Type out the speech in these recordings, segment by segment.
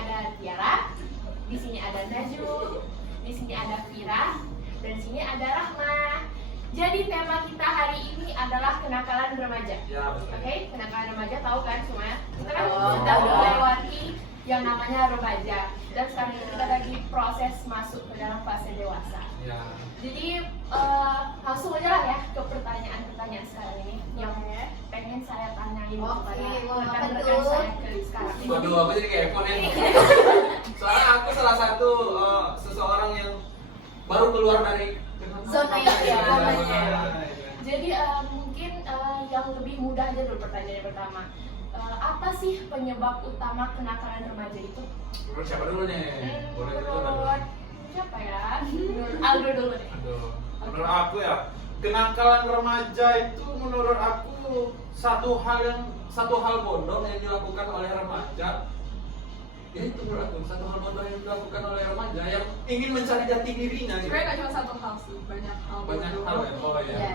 ada Tiara, di sini ada Najul, di sini ada Vira, dan di sini ada Rahma. Jadi tema kita hari ini adalah kenakalan remaja. Ya, betul. Oke, kenakalan remaja tahu kan semuanya? Kita kan sudah melewati yang namanya remaja dan sekarang ini kita lagi proses masuk ke dalam fase dewasa. Ya. Jadi langsung aja lah ya ke pertanyaan-pertanyaan sekarang ini yang pengen saya tanyain kepada rekan-rekan saya ke sekarang ini. Waduh, aku jadi kayak nih. Soalnya aku salah satu seseorang yang baru keluar dari Zona ya. ya. Jadi mungkin yang lebih mudah aja dulu pertanyaan pertama. Apa sih penyebab utama kenakalan remaja itu? Menurut siapa dulu nih? Boleh dulu. Menurut siapa ya? Menurut Aldo dulu deh. Aduh, menurut aku ya, kenakalan remaja itu menurut aku satu hal bodoh yang dilakukan oleh remaja. Ya itu menurut aku satu hal bodoh yang dilakukan oleh remaja yang ingin mencari jati dirinya. Gitu. Sebenarnya nggak cuma satu hal sih, banyak hal. Banyak hal ya. Oh ya. Iya.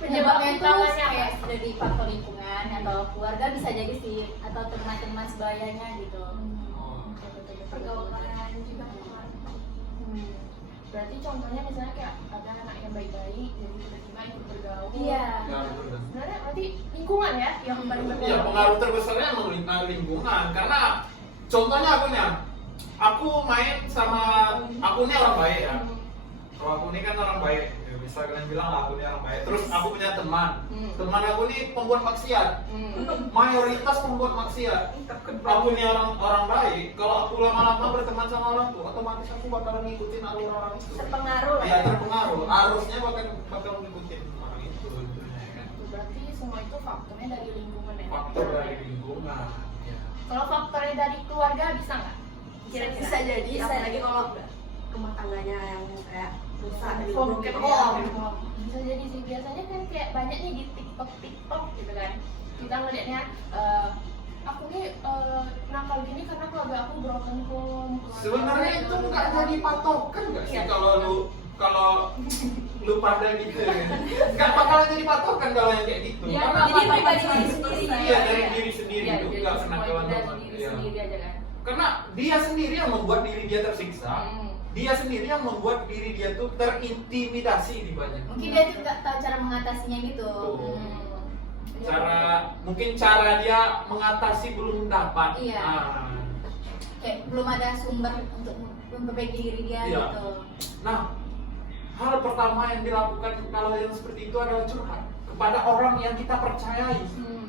Penyebabnya itu utamanya apa? kayak dari faktor lingkungan atau keluarga bisa jadi sih, atau teman-teman sebayanya gitu. Oh. Pergaulan juga. Berarti contohnya misalnya kayak ada anak yang baik-baik jadi tiba-tiba ikut bergaul. Iya. Ya, betul. Sebenarnya berarti lingkungan ya yang paling berpengaruh. Iya, pengaruh terbesarnya emang lingkungan. Karena contohnya aku main sama aku ini orang baik ya. Kalau aku ini kan orang baik, ya, bisa kalian bilang lah aku ini orang baik. Terus aku punya teman, teman aku ini pembuat maksiat. Mayoritas pembuat maksiat. Aku ini orang baik. Kalau aku lama-lama berteman sama orang tuh, otomatis aku bakalan ngikutin alur orang itu. Terpengaruh lah. Iya, terpengaruh. Arusnya bakal ngikutin orang itu. Tentunya, kan. Berarti semua itu faktornya dari lingkungan ya. Faktor dari lingkungan. Ya. Kalau faktornya dari keluarga bisa nggak? Kira-kira. Bisa jadi, Bisa apalagi jadi. kalau rumah tangganya yang kayak rusak di Broken broken home. Bisa jadi sih, biasanya kan kayak banyak nih di TikTok gitu kan. Kita ngeliatnya aku nih nakal gini karena keluarga aku broken home. Sebenarnya itu nggak jadi patokan nggak sih kalau lu pada gitu ya? Nggak bakalan jadi patokan kalau yang kayak gitu. Ya, Karena Jadi pribadi sendiri. iya dari diri sendiri Iya, juga jadi semua kenakalan itu dari teman. diri Iya. sendiri aja kan. Karena dia sendiri yang membuat diri dia tersiksa. Dia sendiri yang membuat diri dia tuh terintimidasi di banyak. Mungkin dia tuh nggak tahu cara mengatasinya gitu. Mungkin cara dia mengatasi belum dapat. Iya. Kayak belum ada sumber untuk memperbaiki diri dia Iya. gitu. Nah, hal pertama yang dilakukan kalau yang seperti itu adalah curhat kepada orang yang kita percayai,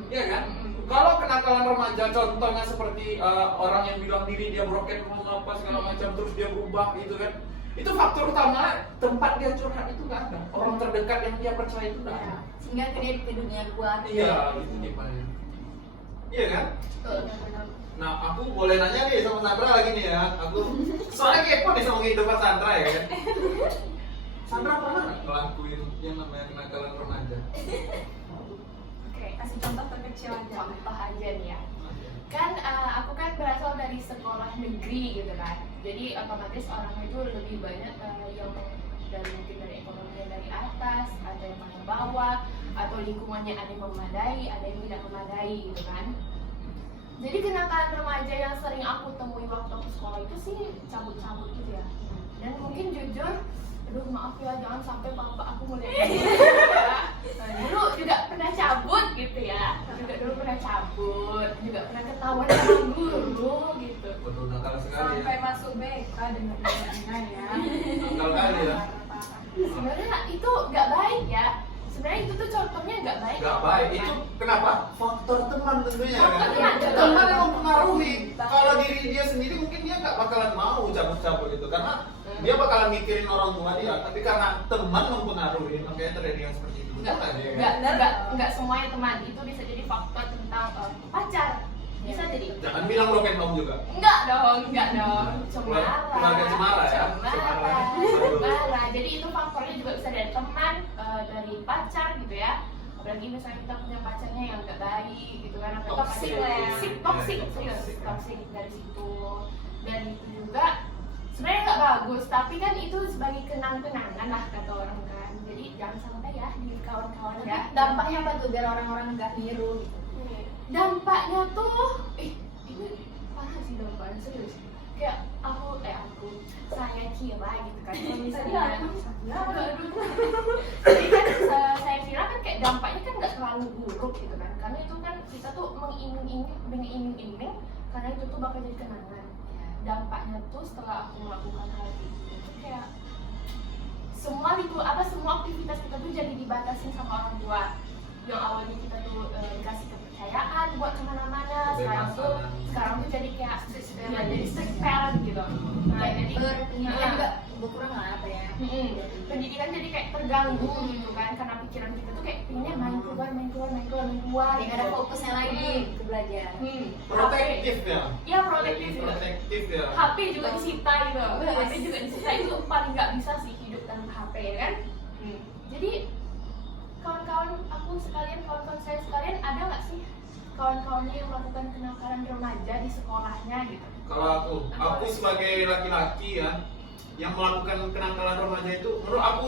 ya kan? Kalau kenakalan remaja, contohnya seperti orang yang bilang diri dia broken home apa segala macam, terus dia berubah gitu kan? Itu faktor utama, tempat dia curhat itu nggak ada, orang terdekat yang dia percaya itu nggak ada. Sehingga dia ke dunia luar. Iya, itu gimana? Iya kan? Nah, aku boleh nanya nih sama Sandra lagi nih ya. Aku soalnya kepo nih sama kehidupan Sandra ya kan. Sandra pernah nggak ngelakuin yang namanya kenakalan remaja? Oke, kasih contoh terkecil aja. Contoh aja nih ya. Kan aku kan berasal dari sekolah negeri gitu kan. Jadi otomatis orang itu lebih banyak yang dari mungkin dari ekonomi dari atas, ada yang paling bawah, atau lingkungannya ada yang memadai, ada yang tidak memadai gitu kan. Jadi kenakalan remaja yang sering aku temui waktu aku sekolah itu sih cabut-cabut gitu ya. Dan mungkin jujur, aduh maaf ya jangan sampai bapak aku melihat gitu ya. Dulu juga pernah cabut gitu ya. Dulu pernah cabut, juga pernah ketahuan sama guru gitu. Betul nakal sekali Sampai ya. masuk BK dengar-dengarnya ya. Nakal kali ya. Sebenarnya itu nggak baik ya. Sebenarnya itu tuh contohnya nggak baik. Gak baik. Itu kenapa? Faktor teman tentunya kan. Faktor teman, betul. Teman yang mempengaruhi. Kalau diri dia sendiri mungkin dia nggak bakalan mau cabut-cabut gitu karena dia bakalan mikirin orang tua dia. Tapi karena teman mempengaruhi, makanya terjadi yang seperti itu. Nggak semuanya teman. Itu bisa jadi faktor tentang pacar. Bisa jadi. Jangan bilang broken home juga. Enggak dong. Cemara. Keluarga cemara ya? Cemara. Jadi itu faktornya juga bisa dari teman, dari pacar gitu ya. Apalagi misalnya kita punya pacarnya yang nggak baik gitu kan, atau Toxic. toxic dari situ. Dan itu juga sebenarnya nggak bagus, tapi kan itu sebagai kenang-kenangan lah kata orang kan. Jadi jangan sampai ya di kawan-kawan ya. Dampaknya apa tuh biar orang-orang nggak niru gitu? Dampaknya tuh, ini parah sih dampaknya. serius. Kayak saya kira gitu kan. Kalau Tadi misalnya aku jadi kan saya kira kan kayak dampaknya kan nggak terlalu buruk gitu kan, karena itu kan kita tuh mengiming-iming karena itu tuh bakal jadi kenangan. Dampaknya tuh setelah aku melakukan hal itu kayak semua aktivitas kita tuh jadi dibatasin sama orang tua. Yang awalnya kita tuh dikasih kepercayaan buat kemana-mana, sekarang tuh jadi kayak jadi strict parent gitu. Nah, jadi pendidikan juga berkurang lah apa ya. pendidikan jadi kayak terganggu gitu kan, karena pikiran kita tuh kayak pengennya main keluar Yang ada fokusnya lagi ke belajar. Protektif ya. Iya, protektif gitu. Protektif ya. HP juga disita gitu. HP juga disita, itu paling nggak bisa sih hidup tanpa HP ya kan. Jadi kawan-kawan saya sekalian, ada nggak sih kawan-kawannya yang melakukan kenakalan remaja di sekolahnya gitu? Kalau aku sebagai laki-laki ya, yang melakukan kenakalan remaja itu, menurut aku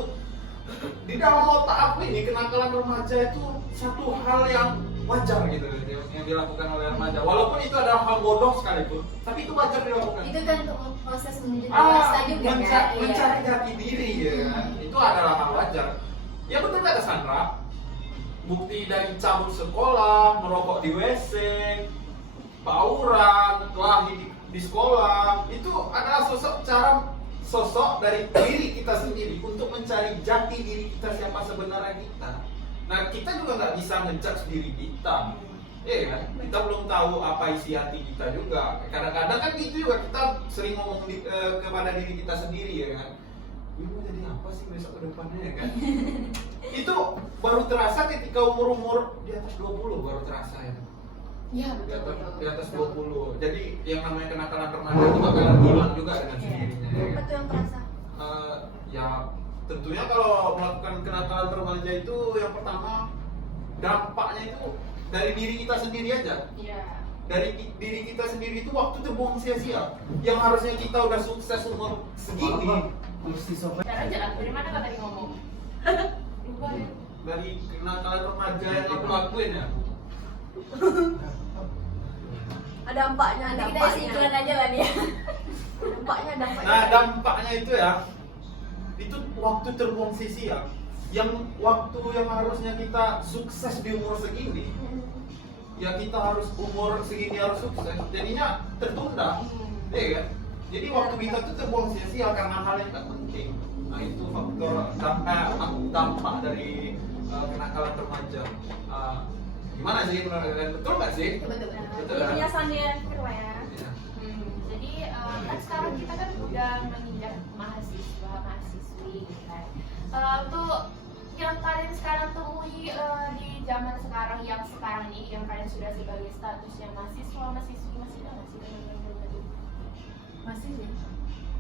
di dalam otak aku ini kenakalan remaja itu satu hal yang wajar gitu yang dilakukan oleh remaja. Walaupun itu adalah hal bodoh sekalipun, tapi itu wajar dilakukan. Itu kan untuk proses menuju dewasa juga kan. Mencari jati diri ya kan. Itu adalah hal wajar. Ya betul kata Sandra. Bukti dari cabut sekolah, merokok di WC, bauran, kelahi di sekolah, itu adalah sosok dari diri kita sendiri untuk mencari jati diri kita, siapa sebenarnya kita. Nah, kita juga nggak bisa menjudge diri kita. Kan? Kita belum tahu apa isi hati kita juga. Kadang-kadang kan gitu juga, kita sering ngomong kepada diri kita sendiri ya kan. Ini mau jadi apa sih besok ke depannya ya kan? Itu baru terasa ketika umur di atas 20 baru terasa ya. Iya, Di atas 20. Jadi yang namanya kenakalan remaja itu bakalan hilang juga dengan sendirinya. Ya. Apa tuh yang terasa? Ya tentunya kalau melakukan kenakalan remaja itu yang pertama dampaknya itu dari diri kita sendiri aja. Iya. Dari diri kita sendiri itu waktu terbuang sia-sia. Yang harusnya kita udah sukses umur segini. Cara aja lah, dari mana kak tadi ngomong? Lupa ya. Dari kenakalan remaja yang aku lakuin ya. Ada dampaknya, Nanti kita isi iklan aja lah dia. dampaknya. Nah dampaknya itu ya, itu waktu terbuang sia-sia. Yang waktu yang harusnya kita sukses di umur segini, ya kita harus umur segini harus sukses, jadinya tertunda, ya kan? Jadi waktu kita tuh terbuang sia-sia karena hal yang tak penting. Nah itu faktor dampak dari kenakalan remaja. Gimana sih menurut kalian? Betul nggak sih? Betul. Betul Ini kan? penjelasannya ya. Iya. Jadi kan sekarang kita kan udah menginjak mahasiswi gitu kan. Untuk yang kalian sekarang temui di zaman sekarang ini, yang kalian sudah sebagai statusnya mahasiswi, masih ada nggak sih teman-teman tadi? Masih sih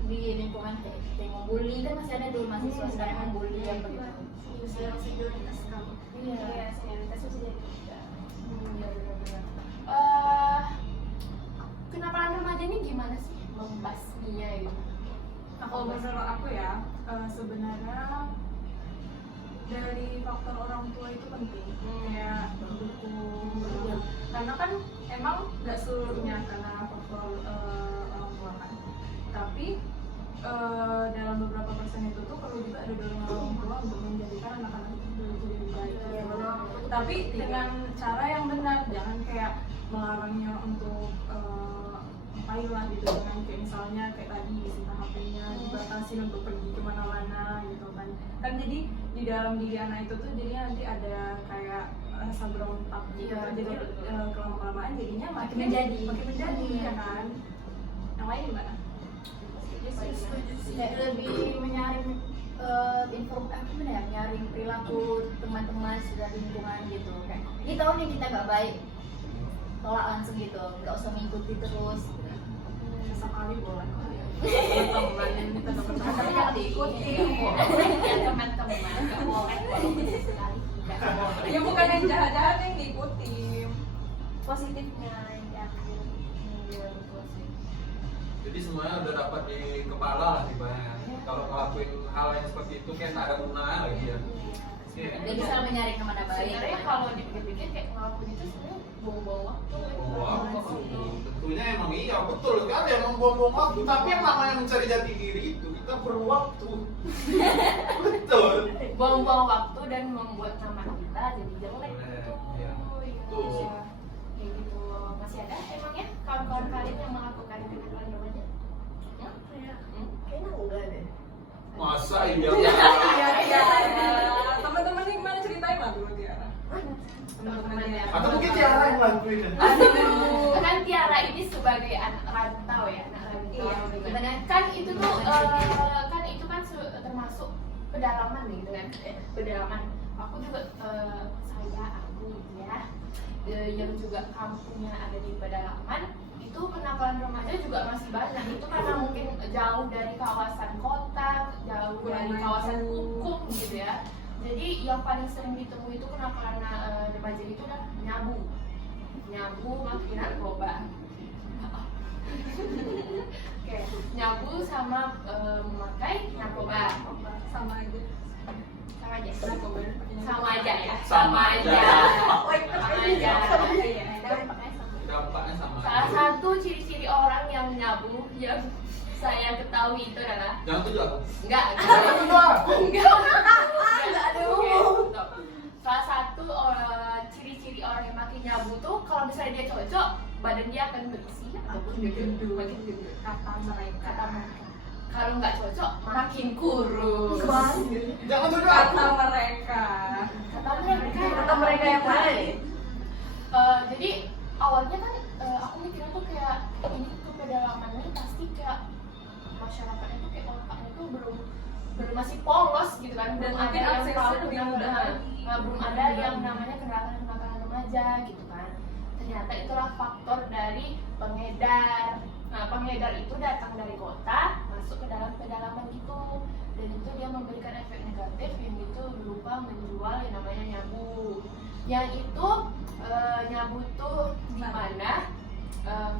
di lingkungan kayak membuli kan masih ada dulu mahasiswa sekarang membuli yang begitu. Senioritas kamu. Iya. Senioritas masih jadi. Iya benar-benar. Kenakalan remaja ini gimana sih membasminya gitu? Kalau menurut aku ya, sebenarnya dari faktor orang tua itu penting, kayak mendukung. Karena kan emang nggak seluruhnya karena faktor orang tua kan, tapi dalam beberapa persen itu tuh perlu juga ada dorongan orang tua untuk menjadikan anak-anak itu menjadi lebih baik. Tapi dengan cara yang benar, jangan kayak melarangnya untuk ngapain lah gitu, dengan kayak misalnya kayak tadi disita HP-nya, dibatasi untuk pergi kemana-mana gitu kan. Kan jadi di dalam diri anak itu tuh jadinya nanti ada kayak rasa berontak gitu. Iya, Jadi betul. kelamaan jadinya makin menjadi. ya kan. Yang lain gimana? Kayak lebih menyaring menyaring perilaku teman-teman sudah lingkungan gitu. Kayak ini tahu nih kita nggak baik, tolak langsung gitu, nggak usah mengikuti terus. Sekali boleh. Teman-teman tapi jangan diikuti. Ya teman-teman, nggak boleh walaupun sekali tidak. Ya bukan yang jahat-jahat yang diikuti, Positifnya yang diambil. Iya betul sih. Jadi semuanya udah dapat di kepala lah dibayangkan. Kalau ngelakuin hal yang seperti itu kayak nggak ada gunanya lagi ya. Dia bisa menyaring kemana baik. Sebenarnya kalau dipikir-pikir kayak ngelakuin itu sebenarnya buang-buang waktu. Tentunya emang iya, betul sekali emang buang-buang waktu. Tapi yang namanya mencari jati diri itu kita perlu waktu. Betul. Buang-buang waktu dan membuat nama kita jadi jelek gitu. Iya. Iya. Betul. Kayak gitu. Masih ada emangnya kawan-kawan kalian yang melakukan kenakalan remaja? Kayaknya enggak deh. Masa iya? Iya. Teman-teman ini gimana ceritain lah dulu Tiara. Teman-teman ya. Atau mungkin Tiara yang lakuin. Aduh, kan Tiara ini sebagai anak rantau ya, anak rantau. Iya, Gimana? Kan itu tuh, termasuk pedalaman gitu kan, pedalaman. Aku juga aku ya, yang juga kampungnya ada di pedalaman. Itu kenakalan remaja juga masih banyak. Itu karena mungkin jauh dari kawasan kota, jauh dari kawasan hukum gitu ya. Jadi yang paling sering ditemui itu kenakalan remaja itu adalah nyabu makin narkoba. Oke, nyabu sama memakai narkoba Sama aja. sama aja. Narkoba dan pakai narkoba. Sama aja ya. Sama aja. Sama aja. Iya. Dampaknya sama. Salah satu ciri-ciri orang yang nyabu yang saya ketahui itu adalah Jangan tujuh aku. enggak ada Oke, umum. stop. Salah satu ciri-ciri orang yang makin nyabu tuh kalau misalnya dia cocok badan dia akan berisi ataupun gendut. Kata mereka. Kata mereka. Kalau nggak cocok makin kurus. Jangan tujuh aku. Kata mereka. Kata mereka yang mana nih? Jadi awalnya kan aku mikirnya tuh kayak ini tuh pedalaman ini pasti kayak masyarakatnya tuh kayak otaknya tuh belum masih polos gitu kan, belum ada mungkin yang aksesnya tahu lebih yang mudah. belum ada yang namanya kenakalan remaja gitu kan. Ternyata itulah faktor dari pengedar. Nah, pengedar itu datang dari kota masuk ke dalam pedalaman gitu, dan itu dia memberikan efek negatif yang itu berupa menjual yang namanya nyabu. Yang itu nyabu tuh gimana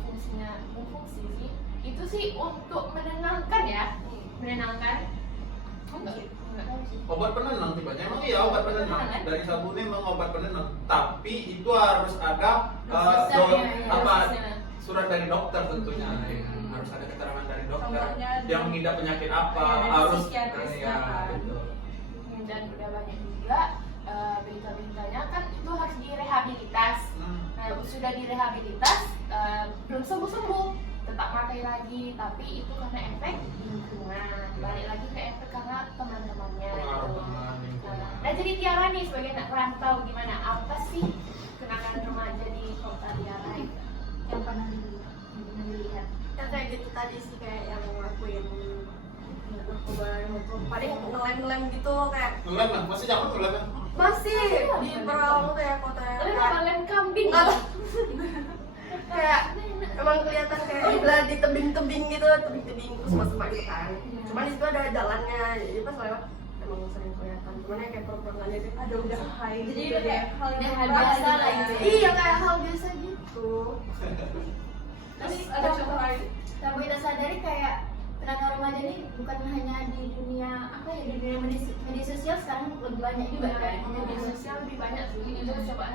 fungsinya? Fungsi sih itu sih untuk menenangkan ya, menenangkan. Enggak tahu sih. Obat penenang tibanya emang iya obat penenang. Dari sabun memang obat penenang. Tapi itu harus ada surat dari dokter tentunya. Harus ada keterangan dari dokter. Contohnya Dia mengidap penyakit apa, dari harus psikiatrisnya ya, kan. betul. Dan udah banyak juga berita-beritanya kan itu harus direhabilitas. Nah, sudah direhabilitas belum sembuh-sembuh, tetap pakai lagi, tapi itu karena efek lingkungan. Balik lagi ke efek karena teman-temannya. Pengaruh Gitu. teman lingkungan. Nah, jadi Tiara nih sebagai anak rantau gimana? Apa sih kenakalan remaja di kota Tiara itu? Yang pernah dilihat. Dilihat. Ya kayak gitu tadi sih, kayak yang ngelakuin narkoba paling ngelem gitu kayak Ngelem lah, masih zaman ngelem kan? masih di Perahu kayak kota Kalian apa lem kambing? Apa? Kayak emang kelihatan kayak dibelah di tebing-tebing gitu, tebing-tebing terus masuk gitu kan. Cuman di situ ada jalannya, jadi pas lewat emang sering kelihatan. Cuman ya kayak pura-puranya itu Ada udah high. Jadi gitu udah kayak hal udah yang hal biasa biasa lah lah gitu. gitu. iya kayak hal biasa gitu. Terus ada contoh lain. Tanpa kita sadari kayak kenakalan remaja ini bukan hanya di dunia apa ya, di dunia media sosial sekarang lebih banyak juga kan. Media sosial lebih banyak sih. Itu coba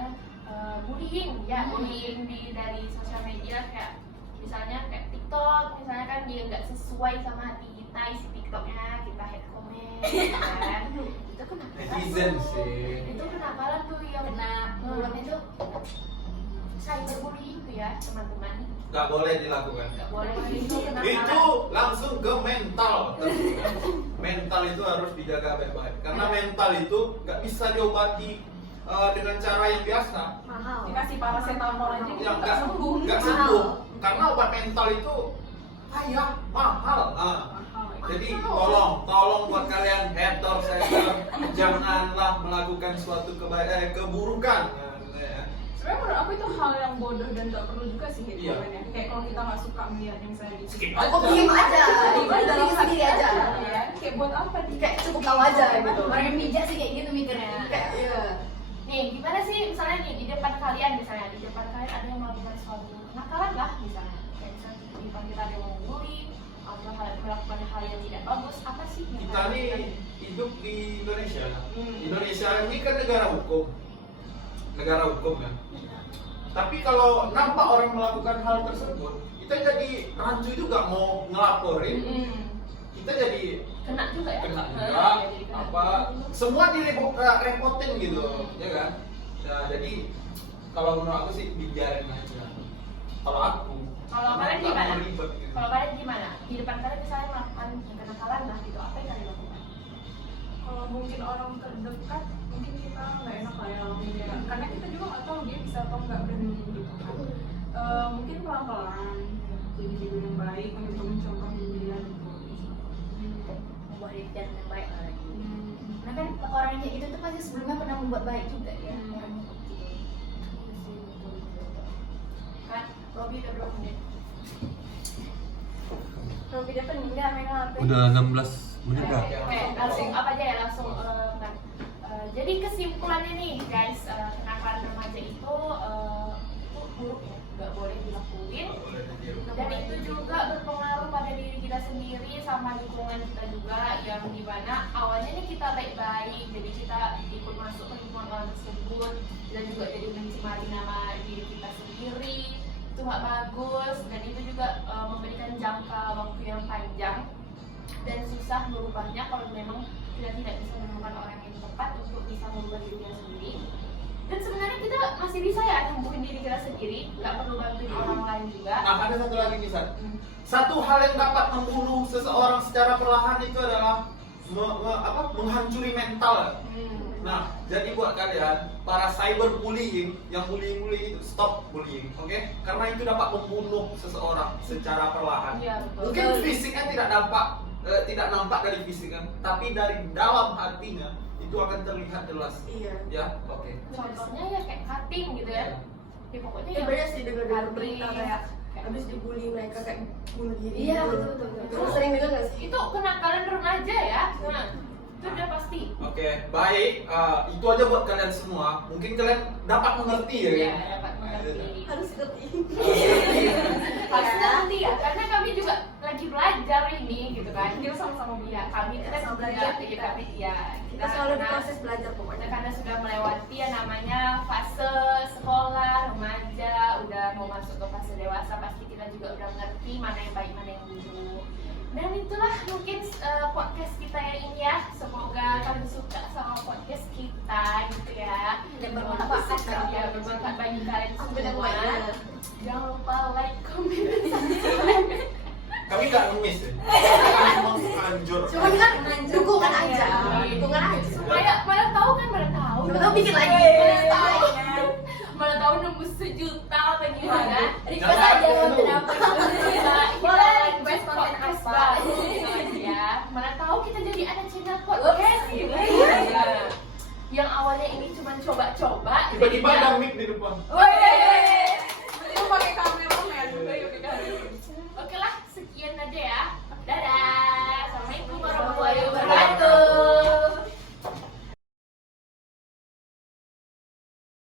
bullying ya, bullying dari sosial media kayak misalnya kayak TikTok, misalnya kan dia nggak sesuai sama hati kita isi TikToknya, kita head comment kan. Itu kenakalan Netizen tuh. sih. Itu kenakalan tuh yang Kena mulut itu cyberbullying tuh ya teman-teman. Gak boleh dilakukan. Nggak boleh itu kenakalan. Itu langsung ke mental. Mental itu harus dijaga baik-baik. Karena mental itu nggak bisa diobati dengan cara yang biasa. Mahal. Dikasih paracetamol aja gitu Yang nggak sembuh. nggak sembuh. Karena obat mental itu kaya, mahal. Nah, jadi tolong buat kalian hater, janganlah melakukan suatu keburukan. Sebenarnya menurut aku itu hal yang bodoh dan gak perlu juga sih hate Iya. comment-nya. Kayak kalau kita nggak suka melihat yang saya di Skip TikTok, Oh, diem aja. diem dalam hati sendiri aja. ya. Kayak buat apa di Kayak cukup tahu aja gitu. orang yang bijak sih kayak gitu mikirnya. Kayak iya. Nih, gimana sih misalnya nih di depan kalian misalnya di depan kalian ada yang melakukan suatu kenakalan lah misalnya. Kayak misalnya di depan kita ada yang membuli atau melakukan hal yang tidak bagus, apa sih yang Kita kalian nih lakukan? hidup di Indonesia. Hmm. Indonesia ini kan negara hukum ya. Tapi kalau nampak orang melakukan hal tersebut, kita jadi rancu juga mau ngelaporin. Kita jadi Kena juga ya. kena juga Nah, jadi kena. apa semua direpotin gitu, ya kan? Nah, jadi kalau menurut aku sih dibiarin aja. Kalau aku, Kalau karena kalian nggak gimana? mau ribet gitu. Kalau kalian gimana? Di depan kalian misalnya melakukan kenakalan lah gitu, apa yang kalian lakukan? Kalau mungkin orang terdekat, mungkin kita nggak enak lah ya langsung dia, karena kita juga nggak tahu dia bisa atau nggak berhenti gitu kan. Mungkin pelan-pelan, jadi figur yang baik untuk mencontohin dia gitu. Membuat diri yang baik lagi. Hmm. Karena kan orang yang kayak gitu tuh pasti sebelumnya pernah membuat baik juga ya. Orangnya. Kan, Robi udah berapa menit? Robi dapat nggak main HP? Udah 16 menit dah. Oke, langsung apa aja ya langsung kan. Jadi kesimpulannya nih guys, kenakalan remaja itu buruk ya, nggak boleh dilakuin. Dan itu juga berpengaruh pada diri kita sendiri sama lingkungan kita juga, yang dimana awalnya nih kita baik-baik, jadi kita ikut masuk ke lingkungan orang tersebut dan juga jadi mencemari nama diri kita sendiri, itu nggak bagus. Dan itu juga memberikan jangka waktu yang panjang dan susah berubahnya kalau memang kita tidak bisa menemukan orang yang tepat untuk bisa merubah diri kita sendiri. Dan sebenarnya kita masih bisa ya nyembuhin diri kita sendiri, nggak perlu bantuin orang lain juga. Nah, ada satu lagi misal. Satu hal yang dapat membunuh seseorang secara perlahan itu adalah menghancuri mental. Nah, jadi buat kalian para cyberbullying yang bullying itu stop bullying, oke? Karena itu dapat membunuh seseorang secara perlahan. Iya, betul. Mungkin fisiknya tidak nampak dari fisiknya, tapi dari dalam hatinya itu akan terlihat jelas. Iya. Ya, oke. Contohnya ya kayak cutting gitu ya. Ya pokoknya Ya ya banyak sih dengar cutting. berita kayak habis dibully mereka kayak bunuh diri. Iya, gitu. betul. Kamu sering dengar nggak sih? Itu kenakalan remaja ya. Nah, itu udah pasti. Oke, baik. Itu aja buat kalian semua. Mungkin kalian dapat mengerti ya. Iya, kan? dapat mengerti. Harus ngerti. Harus ngerti ya, karena kami juga lagi belajar ini gitu kan. Kita sama-sama belajar. Kami itu kan Sama belajar belajar, kita. tapi ya Kita selalu di karena- proses belajar Kita pokoknya. karena sudah melewati yang namanya fase sekolah, remaja, udah mau masuk ke fase dewasa, pasti kita juga udah ngerti mana yang baik, mana yang buruk. Dan itulah mungkin podcast kita yang ini ya. Semoga kalian suka sama podcast kita gitu ya. Dan bermanfaat Ya, bermanfaat bagi kalian Sampai dan semua. baiknya. Jangan lupa like, comment, dan subscribe. Kami nggak ngemis ya. Kami menghancur. Cuma kita dukungan aja, dukungan aja. Supaya mana tahu kan, mana tahu. Siapa tahu bikin lagi. Mana tahu. Mana tahu nembus 1 juta atau gimana. Request aja konten apa. Boleh request konten podcast apa. baru gitu ya. Mana tahu kita jadi ada channel podcast gitu. Ya. Yang awalnya ini cuma coba-coba. Tiba-tiba jadinya- ada mic di depan. Wah,